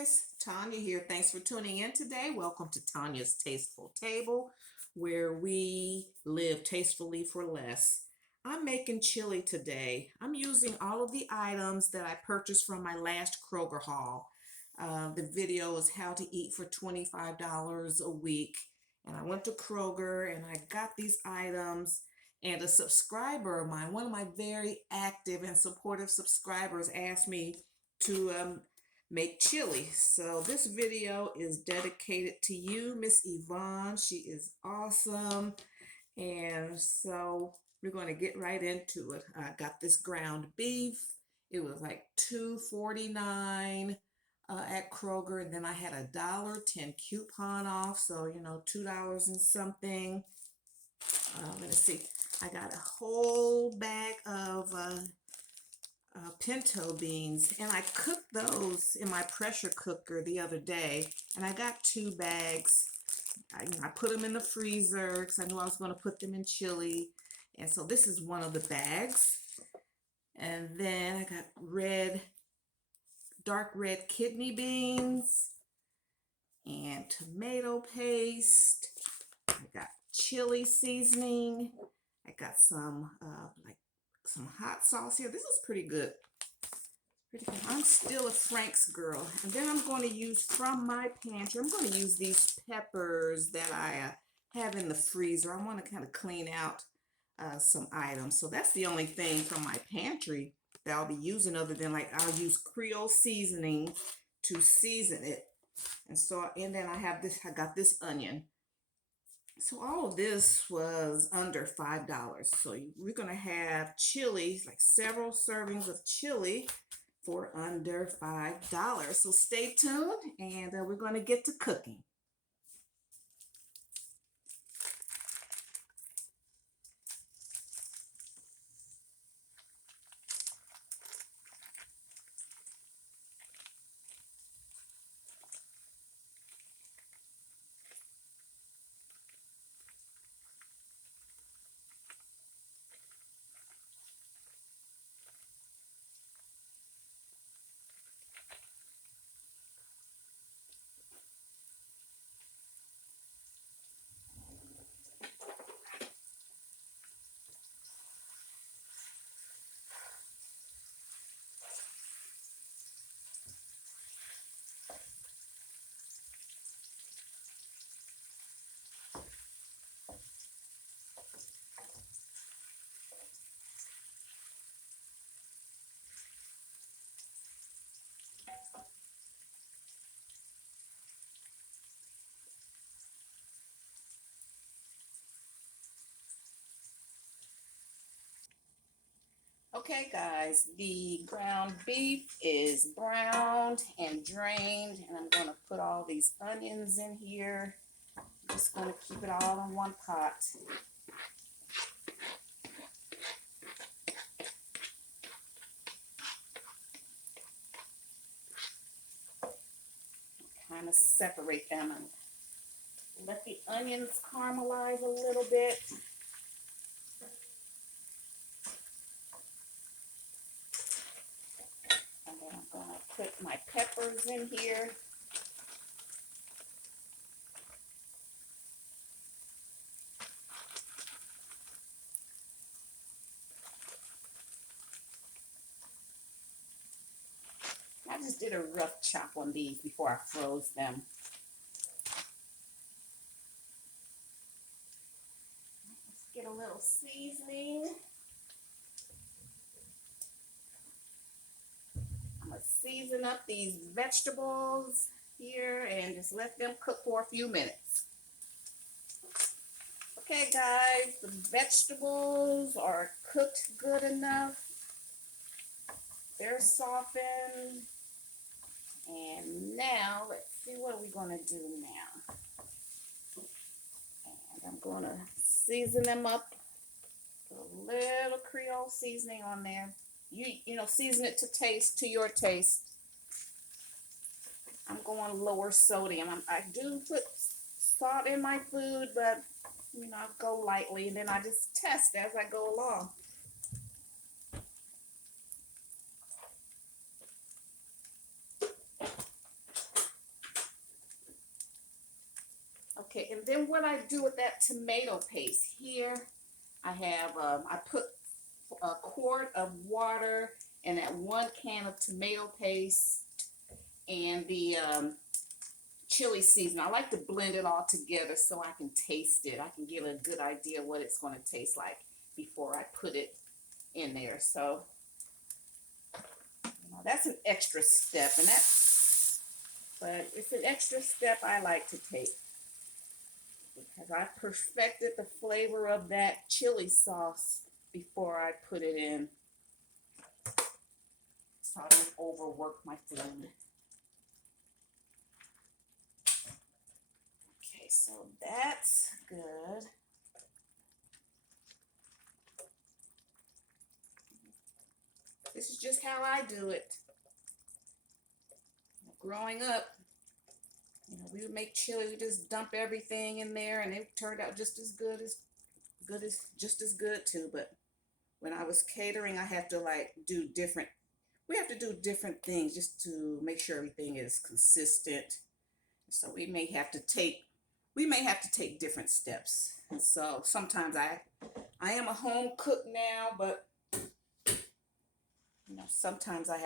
guys, Tanya here. Thanks for tuning in today. Welcome to Tanya's Tasteful Table, where we live tastefully for less. I'm making chili today. I'm using all of the items that I purchased from my last Kroger haul. The video is how to eat for $25 a week. And I went to Kroger and I got these items. And a subscriber of mine, one of my very active and supportive subscribers, asked me to make chili. So this video is dedicated to you, Miss Yvonne. She is awesome. And so we're going to get right into it. I got this ground beef. It was like $2.49 at Kroger, and then I had a $1.10 coupon off, so $2 and something. Let me see. I got a whole bag of pinto beans, and I cooked those in my pressure cooker the other day, and I got 2 bags. I put them in the freezer because I knew I was going to put them in chili, and so this is one of the bags. And then I got dark red kidney beans and tomato paste. I got chili seasoning. I got some some hot sauce here. This is pretty good. I'm still a Frank's girl. And then I'm going to use from my pantry. I'm going to use these peppers that I have in the freezer. I want to kind of clean out some items. So that's the only thing from my pantry that I'll be using, other than I'll use Creole Seasoning to season it. And then I got this onion. So all of this was under $5. So we're going to have chili, like several servings of chili for under $5. So stay tuned, and we're going to get to cooking. Okay, guys, the ground beef is browned and drained, and I'm going to put all these onions in here. I'm just going to keep it all in one pot. Kind of separate them and let the onions caramelize a little bit. I'm going to put my peppers in here. I just did a rough chop on these before I froze them. Let's get a little seasoning. I'm going to season up these vegetables here and just let them cook for a few minutes. Okay, guys, the vegetables are cooked good enough. They're softened. And now, let's see, what are we going to do now? And I'm going to season them up. Put a little Creole seasoning on there. You know, season it to your taste. I'm going lower sodium. I do put salt in my food, but I go lightly, and then I just test as I go along. Okay, and then what I do with that tomato paste here, I have, I put a quart of water and that 1 can of tomato paste and the chili seasoning. I like to blend it all together so I can taste it. I can get a good idea what it's going to taste like before I put it in there. So that's an extra step, and but it's an extra step I like to take because I perfected the flavor of that chili sauce before I put it in, so I don't overwork my food. Okay, so that's good. This is just how I do it. Growing up, we would make chili, we just dump everything in there, and it turned out just as good too. But when I was catering, I had to do different. We have to do different things just to make sure everything is consistent. So we may have to take different steps. And so sometimes I am a home cook now, but sometimes I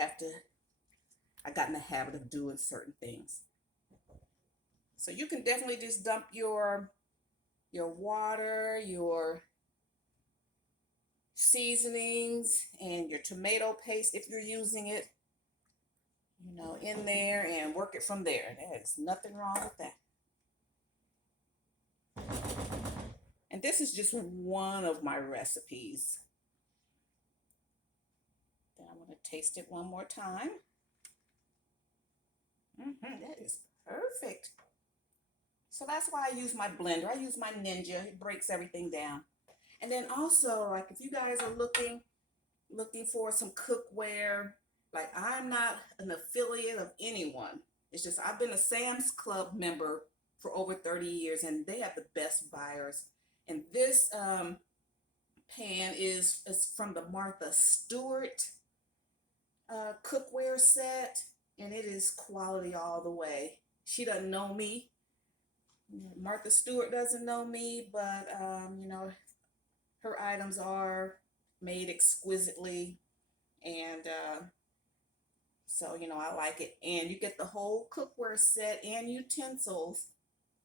got in the habit of doing certain things. So you can definitely just dump your water, your seasonings, and your tomato paste, if you're using it, in there, and work it from there. There's nothing wrong with that. And this is just one of my recipes. Then I'm going to taste it one more time. That is perfect. So that's why I use my blender. I use my Ninja. It breaks everything down. And then also, if you guys are looking for some cookware, I'm not an affiliate of anyone. It's just I've been a Sam's Club member for over 30 years, and they have the best buyers. And this pan is from the Martha Stewart cookware set, and it is quality all the way. She doesn't know me. Martha Stewart doesn't know me, but her items are made exquisitely, and so I like it. And you get the whole cookware set and utensils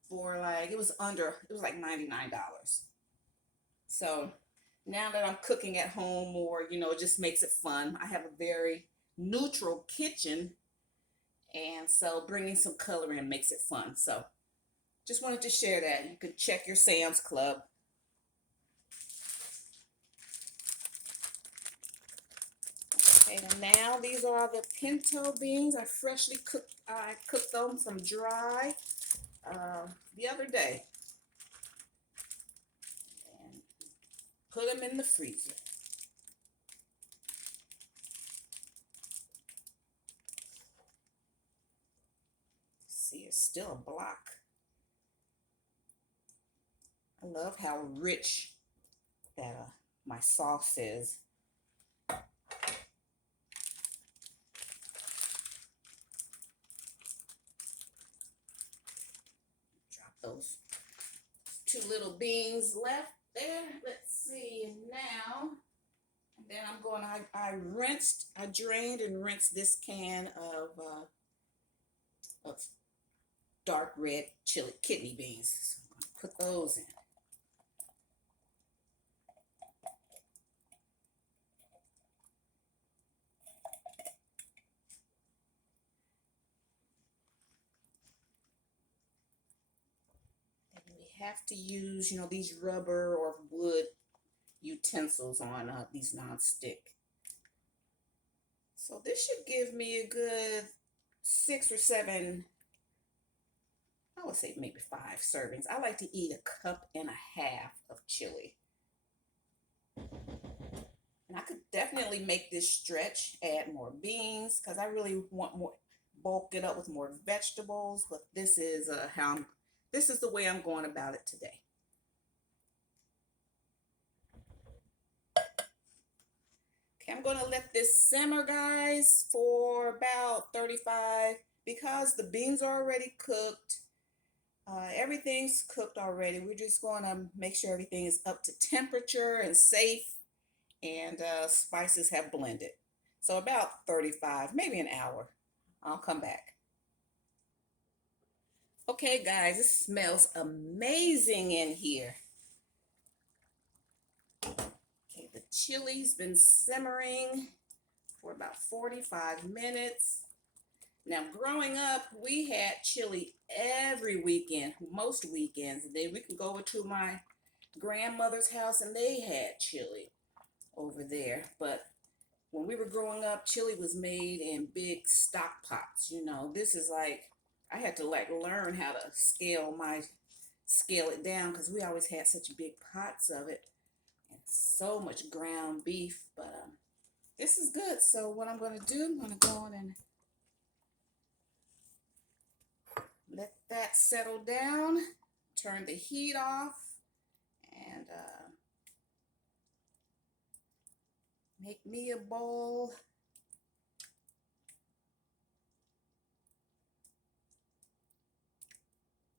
for it was like $99. So now that I'm cooking at home more, it just makes it fun. I have a very neutral kitchen, and so bringing some color in makes it fun. So just wanted to share that. You could check your Sam's Club. Okay, and now these are the pinto beans. I cooked them from dry the other day. And put them in the freezer. See, it's still a block. I love how rich that my sauce is. Drop those 2 little beans left there. Let's see, and now, and then I'm going, I drained and rinsed this can of dark red chili kidney beans. So I'm going to put those in. Have to use, these rubber or wood utensils on these non-stick. So this should give me a good 6 or 7, I would say maybe 5 servings. I like to eat 1.5 cups of chili. And I could definitely make this stretch, add more beans, because I really want more, bulk it up with more vegetables, but this is the way I'm going about it today. Okay, I'm going to let this simmer, guys, for about 35, because the beans are already cooked. Everything's cooked already. We're just going to make sure everything is up to temperature and safe, and spices have blended. So about 35, maybe an hour. I'll come back. Okay, guys, it smells amazing in here. Okay, the chili's been simmering for about 45 minutes. Now, growing up, we had chili every weekend, most weekends. And then we could go over to my grandmother's house and they had chili over there. But when we were growing up, chili was made in big stock pots. You know, this is like, I had to like learn how to scale it down because we always had such big pots of it and so much ground beef. But this is good. So what I'm going to do, I'm going to go on and let that settle down, turn the heat off, and make me a bowl.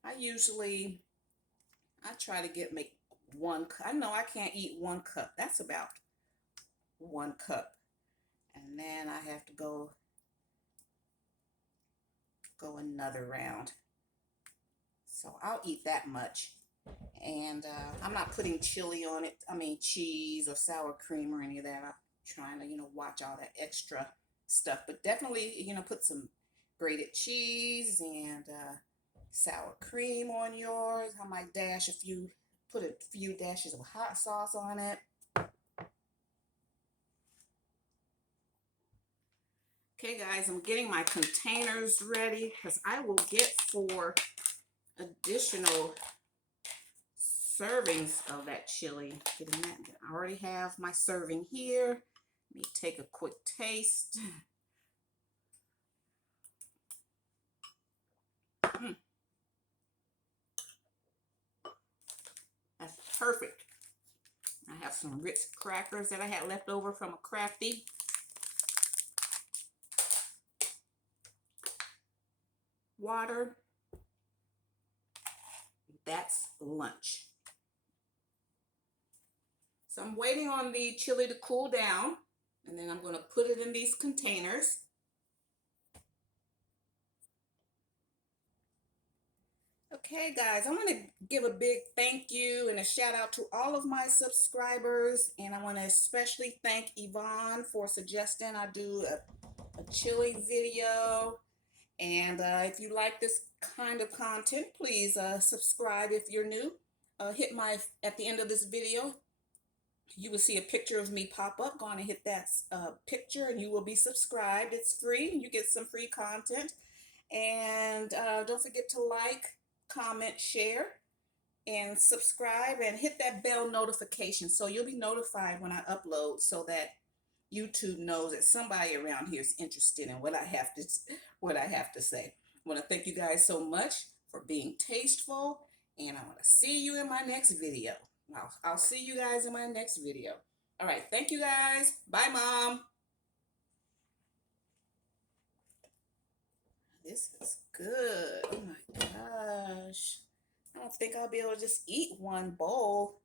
I try to make 1 cup. I know I can't eat 1 cup. That's about 1 cup. And then I have to go another round. So I'll eat that much. And I'm not putting chili on it. I mean cheese or sour cream or any of that. I'm trying to, watch all that extra stuff. But definitely, put some grated cheese and sour cream on yours. I might put a few dashes of hot sauce on it. Okay, guys, I'm getting my containers ready because I will get 4 additional servings of that chili. Getting that. I already have my serving here. Let me take a quick taste. That's perfect. I have some Ritz crackers that I had left over from a Crafty. Water. That's lunch. So I'm waiting on the chili to cool down, and then I'm going to put it in these containers. Okay, guys, I want to give a big thank you and a shout out to all of my subscribers, and I want to especially thank Yvonne for suggesting I do a chili video. And if you like this kind of content, please subscribe if you're new. At the end of this video, you will see a picture of me pop up. Go on and hit that picture and you will be subscribed. It's free. You get some free content. And don't forget to like, comment, share, and subscribe, and hit that bell notification so you'll be notified when I upload, so that YouTube knows that somebody around here is interested in what I have to say. I want to thank you guys so much for being tasteful, and I want to see you in my next video. I'll see you guys in my next video. All right, thank you guys. Bye, Mom. This is good. Oh my gosh. I don't think I'll be able to just eat one bowl.